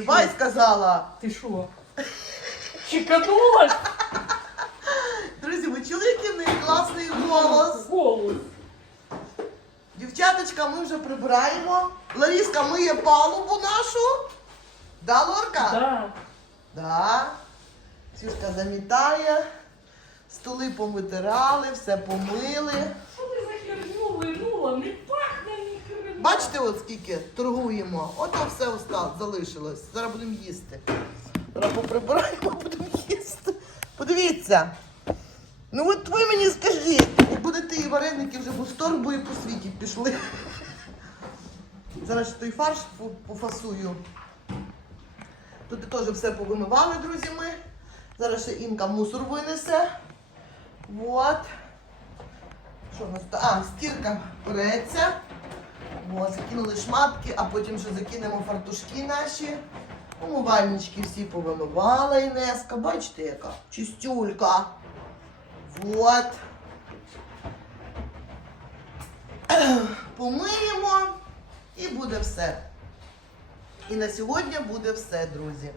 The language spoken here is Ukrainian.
Співай, сказала. Ти що? Чеканулась? Друзі, ви чули, який в неї класний голос? Голос. Дівчаточка, ми вже прибираємо. Ларіска миє палубу нашу. Да, Лорка? Да. Да. Сюшка замітає. Столи повитирали, все помили. Що ти за херню винула? Не. Бачите, от скільки торгуємо. Ото все осталось, залишилось. Зараз будемо їсти. Зараз поприбираємо, будемо їсти. Подивіться. Ну от ви мені скажіть, як будете і вареники вже бо з торбою по світі пішли. Зараз той фарш пофасую. Тут теж все повимивали, друзі, ми. Зараз ще Інка мусор винесе. Вот. Що у нас? А, стірка переться. От, закинули шматки, а потім ще закинемо фартушки наші. Умивальнички всі повимивала Інеска. Бачите, яка чистюлька. Вот. Помиємо і буде все. І на сьогодні буде все, друзі.